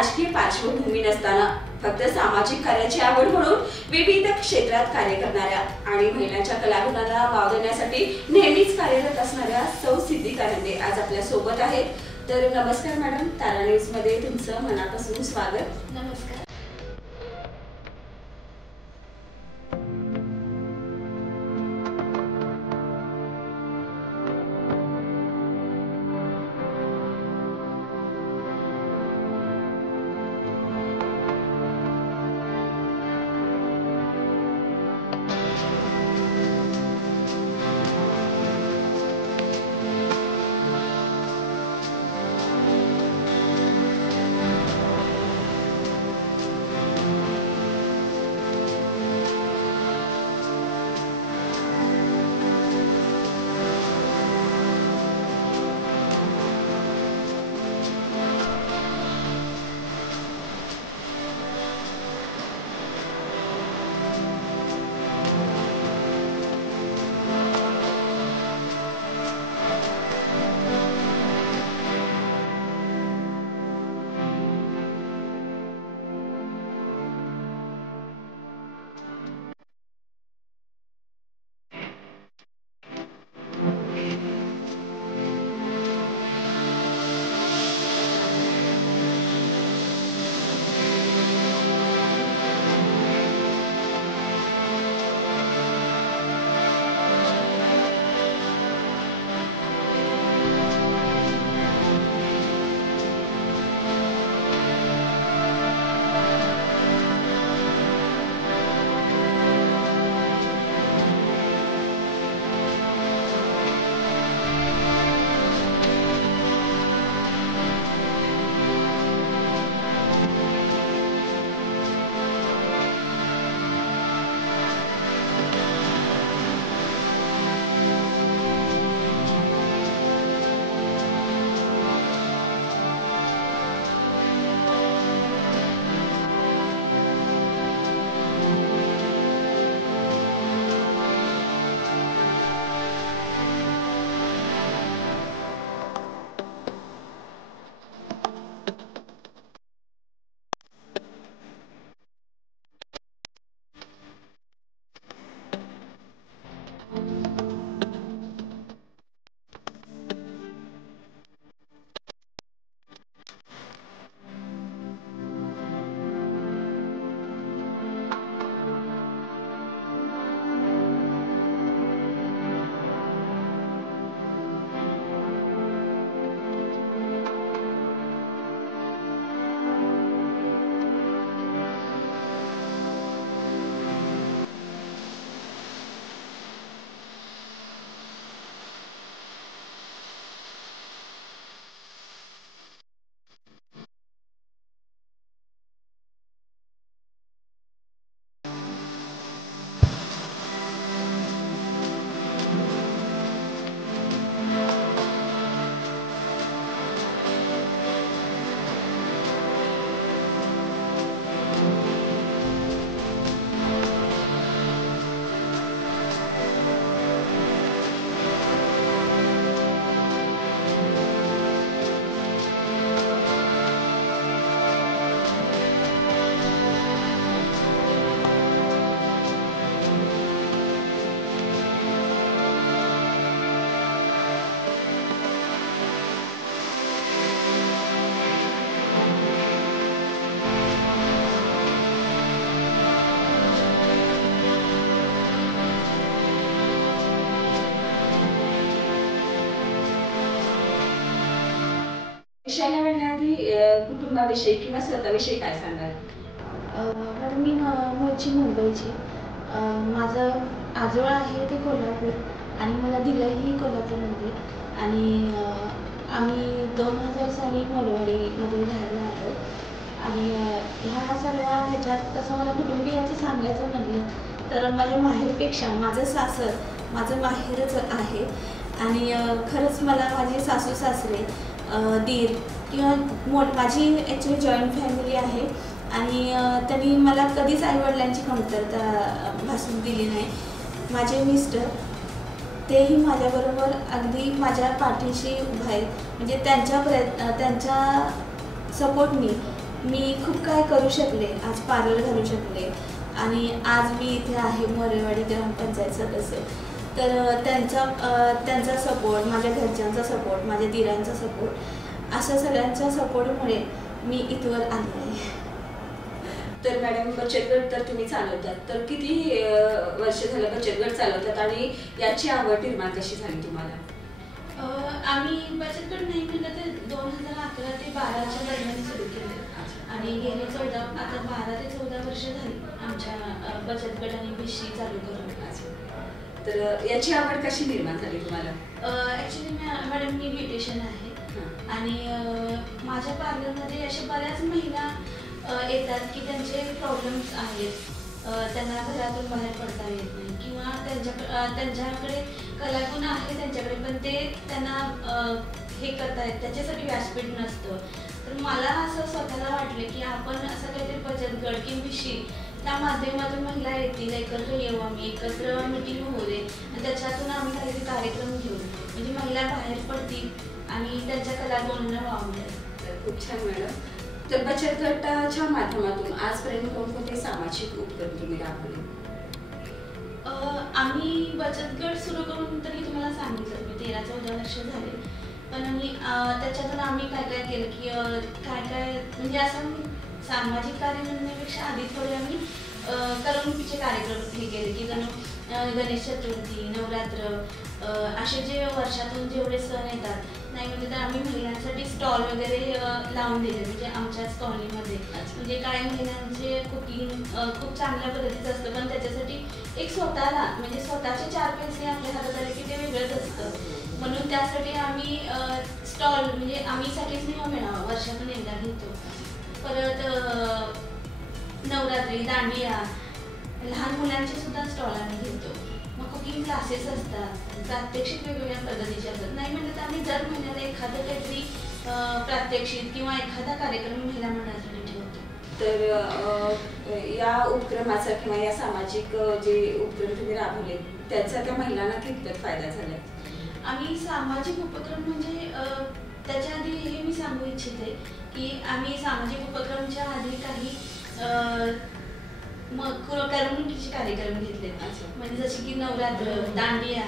राजकीय पार्श्वभूमी नसताना फक्त सामाजिक कार्याची आवड म्हणून विविध क्षेत्रात कार्य करणाऱ्या आणि महिलांच्या कलागुणांना वाव देण्यासाठी नेहमीच कार्यरत असणाऱ्या सौ सिद्धी कारंडे आज आपल्या सोबत आहेत। तर नमस्कार मॅडम, तारा न्यूज मध्ये तुमचं मनापासून स्वागत। नमस्कार। विषयाला वेळण्याआधी कुटुंबाविषयी किंवा स्वतःविषयी काय सांगाल? मॅडम, मी मूळची मुंबईची। माझं आजोळ आहे ते कोल्हापूर आणि मला दिलंही कोल्हापूरमध्ये। आणि आम्ही 2000 साली मोरवाडीमध्ये राहायला आलो। आणि ह्या सर्व ह्याच्यात तसं मला कुटुंबियांचं सांगायचं म्हटलं तर माझ्या माहेरपेक्षा माझं सासर माझं माहेरच आहे। आणि खरंच मला माझे सासू सासरे दीर किंवा माझी ॲक्च्युली जॉईंट फॅमिली आहे आणि त्यांनी मला कधीच आईवडिलांची कमतरता भासून दिली नाही। माझे मिस्टर तेही माझ्याबरोबर अगदी माझ्या पाठीशी उभे आहेत। म्हणजे त्यांच्या सपोर्टनी मी खूप काय करू शकले, आज पार्लर घालू शकले आणि आज मी इथे आहे मोरेवाडी ग्रामपंचायत सदस्य. तर त्यांचा सपोर्ट, माझ्या घरच्यांचा सपोर्ट, माझ्या दिरांचा सपोर्ट, अशा सगळ्यांच्या सपोर्टमुळे मी इथवर आले आहे. तर मॅडम बचत गट तर तुम्ही चालवतात, तर किती वर्ष झालं बचत गट चालवतात आणि याची आवड निर्माण कशी झाली तुम्हाला? आम्ही बचत गट नाही म्हटलं तर 2011 ते 12च्या दरम्यान सुरू केले आणि गेले 12 ते 14 वर्ष झाली आमच्या बचत गट आणि भिशी चालू करून. तर याची आवड कशी निर्माण झाली तुम्हाला? ॲक्च्युली मॅडम मी ब्युटिशियन आहे आणि माझ्या पार्लरमध्ये अशा बऱ्याच महिला येतात की त्यांचे प्रॉब्लेम्स आहेत, त्यांना घरातून बाहेर पडता येत नाही किंवा त्यांच्याकडे कलागुण आहे त्यांच्याकडे, पण ते त्यांना हे करतायत त्याच्यासाठी व्यासपीठ नसतं. तर मला असं स्वतःला वाटलं की आपण असं काहीतरी बचत गट किंवा भिशी त्या माध्यमातून महिला येतील, एकत्र येऊ, आम्ही एकत्र मिटिंग होऊ दे आणि त्याच्यातून आम्ही काहीतरी कार्यक्रम घेऊ, म्हणजे महिला बाहेर पडतील आणि त्यांच्या कलागुणांना वाव मिळेल. खूप छान मॅडम. तर बचत गटाच्या माध्यमातून आजपर्यंत कोणकोणते सामाजिक उपक्रम तुम्ही राबवले? आम्ही बचत गट सुरू करून तरी तुम्हाला सांगितलं मी 13-14 वर्ष झाले, पण त्याच्यातून आम्ही काय काय केलं की काय म्हणजे असं सामाजिक कार्य म्हणण्यापेक्षा आधी थोडे आम्ही करमणुकीचे कार्यक्रम हे केले की गणेश चतुर्थी, नवरात्र, असे जे वर्षातून जेवढे सण येतात नाही म्हणजे तर आम्ही महिलांसाठी स्टॉल वगैरे लावून दिले, म्हणजे आमच्याच कॉलनीमध्ये. म्हणजे काही महिलांचे कुकिंग खूप चांगल्या पद्धतीचं असतं, पण त्याच्यासाठी एक स्वतःला म्हणजे स्वतःचे 4 पैसे आपल्या हातात आले की ते वेगळंच असतं. म्हणून त्यासाठी आम्ही स्टॉल म्हणजे आम्ही सगळेच नियम मिळावा वर्षातून एकदा घेतो. परत नवरात्री, दांडिया, लहान मुलांचे सुद्धा स्टॉल आम्ही घेतो. मग कुकिंग क्लासेस असतात, प्रात्यक्षिक वेगवेगळ्या पद्धतीचे असतात. नाही म्हणजे तर आम्ही दर महिन्याला एखादं काहीतरी प्रात्यक्षिक किंवा एखादा कार्यक्रम महिला मंडळासाठी ठेवतो. तर या उपक्रमाचा किंवा या सामाजिक जे उपक्रम तुम्ही राबवले त्याचा त्या महिलांना कितपत फायदा झाला? आम्ही सामाजिक उपक्रम म्हणजे त्याच्या आधी हे मी सांगू इच्छिते की आम्ही सामाजिक उपक्रमच्या आधी काही करमणुकीचे कार्यक्रम घेतले, म्हणजे जसे की नवरात्र, दांडिया,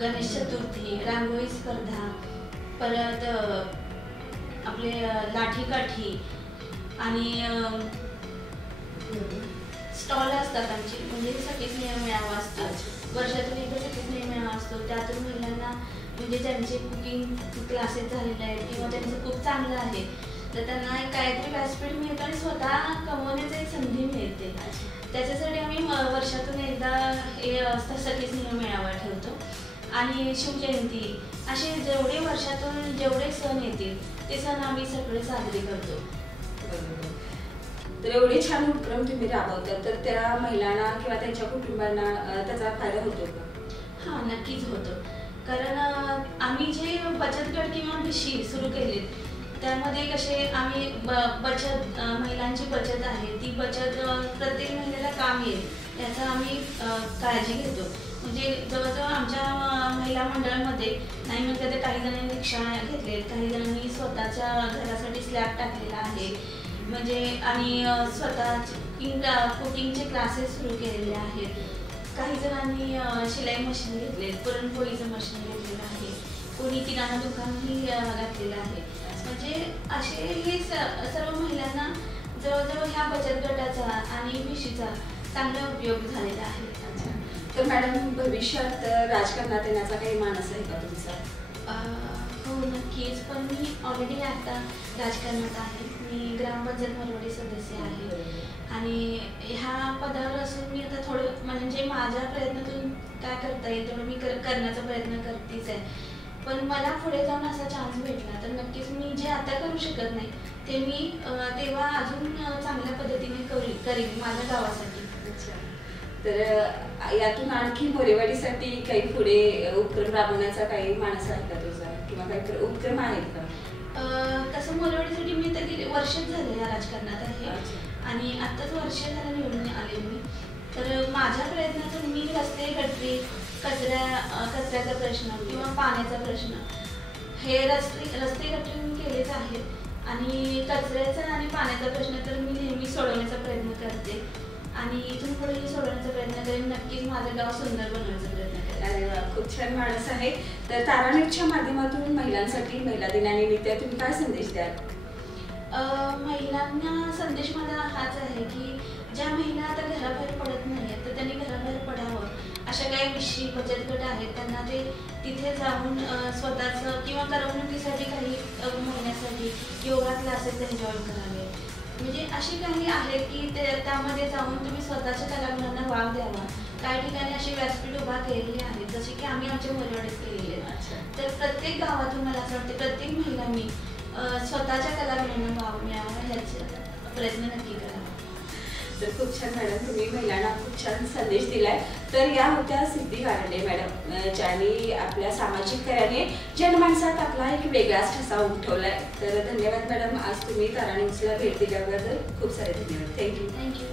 गणेश चतुर्थी, रांगोळी स्पर्धा, परत आपले लाठीकाठी आणि स्टॉल असतात आमचे, म्हणजे सगळेच मेळावा असतो वर्षातून एकदा सगळेच मेळावा असतो. त्यातून महिलांना म्हणजे ज्यांचे कुकिंग क्लासेस झालेले आहेत किंवा त्यांचं खूप चांगलं आहे तर त्यांना एक काहीतरी व्यासपीठ मिळतं आणि स्वतः कमवण्याची एक संधी मिळते. त्याच्यासाठी आम्ही वर्षातून एकदा सगळेच मेळावा ठेवतो आणि शिवजयंती असे जेवढे वर्षातून जेवढे सण येतील ते सण आम्ही सगळे साजरे करतो. तर एवढे छान उपक्रम तुम्ही राबवतात, तर त्या महिलांना किंवा त्यांच्या कुटुंबांना त्याचा फायदा होतो का? हां, नक्कीच होतो. कारण आम्ही जे बचत गट किंवा भिशी सुरू केले त्यामध्ये कसे आम्ही बचत महिलांची बचत आहे ती बचत प्रत्येक महिलेला काम येईल याचा आम्ही काळजी घेतो. म्हणजे जवळजवळ आमच्या महिला मंडळामध्ये नाही म्हटलं तर काही जणांनी रिक्षा घेतलेत, काही जणांनी स्वतःच्या घरासाठी स्लॅब टाकलेला आहे, म्हणजे आणि स्वतःची कुकिंगचे क्लासेस सुरू केलेले आहेत. काही जणांनी शिलाई मशीन घेतले, पुरणपोळीचं मशीन घेतलेलं आहे, कोणी किराणा दुकानही घातलेलं आहे. म्हणजे असे हे सर्व महिलांना जवळजवळ ह्या बचत गटाचा आणि भिशीचा चांगला उपयोग झालेला आहे. तर मॅडम भविष्यात राजकारणात येण्याचा काही मानस आहे का तुमचा? हो नक्कीच, पण मी ऑलरेडी आता राजकारणात आहे. मी ग्रामपंचायत मोरवाडी सदस्य आहे आणि ह्या पदावर असून मी आता थोडं म्हणजे माझ्या प्रयत्नातून काय करता येईल तेवढं मी करण्याचा प्रयत्न करतेच आहे. पण मला पुढे जाऊन असा चान्स भेटला तर नक्कीच मी जे आता करू शकत नाही ते मी तेव्हा अजून चांगल्या पद्धतीने करीन माझ्या गावासाठी. तर यातून आणखी मोरेवाडीसाठी काही पुढे उपक्रम राबवण्याचा काही मानस आहे का तुझा किंवा काही उपक्रम आहेत का? तसं मोरेवाडीसाठी मी तर गेले वर्षच झाले या राजकारणात आहे आणि आत्ताच वर्ष झालं निवडून आले मी. तर माझ्या प्रयत्नातून मी रस्ते, गटरी, कचऱ्याचा प्रश्न किंवा पाण्याचा प्रश्न हे रस्ते गटरी केलेच आहेत. आणि कचऱ्याचा आणि पाण्याचा प्रश्न तर मी नेहमी सोडवण्याचा प्रयत्न करते आणि इथून पुढेही सोडवण्याचा प्रयत्न करेन. नक्कीच माझं गाव सुंदर बनवण्याचा प्रयत्न करेन. अरे वा, खूप छान माणूस आहे. तर तारा न्यूजच्या माध्यमातून महिलांसाठी महिला दिनानिमित्त तुम्ही काय संदेश द्याल? महिलांना संदेश माझा हाच आहे की ज्या महिला आता घराबाहेर पडत नाही आहेत तर त्यांनी घराबाहेर पडावं. अशा काही विषयी बचत गट आहेत, त्यांना ते तिथे जाऊन स्वतःचं किंवा करमणुकीसाठी काही महिन्यासाठी योगा क्लासेस एन्जॉय करावे. म्हणजे अशी काही आहेत की त्यामध्ये जाऊन तुम्ही स्वतःच्या कलागुणांना वाव द्यावा. काही ठिकाणी अशी व्यासपीठ उभा केलेली आहेत जसे की आम्ही आमच्या मोरवाडीत केलेले आहेत. तर प्रत्येक गावातून मला असं वाटते प्रत्येक महिलांनी स्वतःच्या कलागुणांना वाव मिळावा ह्याचा प्रयत्न नक्की करावा. तर खूप छान मॅडम, तुम्ही महिलांना खूप छान संदेश दिलाय. तर या होत्या सिद्धी कारंडे मॅडम, ज्यांनी आपल्या सामाजिक कार्याने जनमानसात आपला एक वेगळाच ठसा उमटवलाय. तर धन्यवाद मॅडम, आज तुम्ही तारा न्यूजला भेट दिल्याबद्दल खूप सारे धन्यवाद. थँक्यू.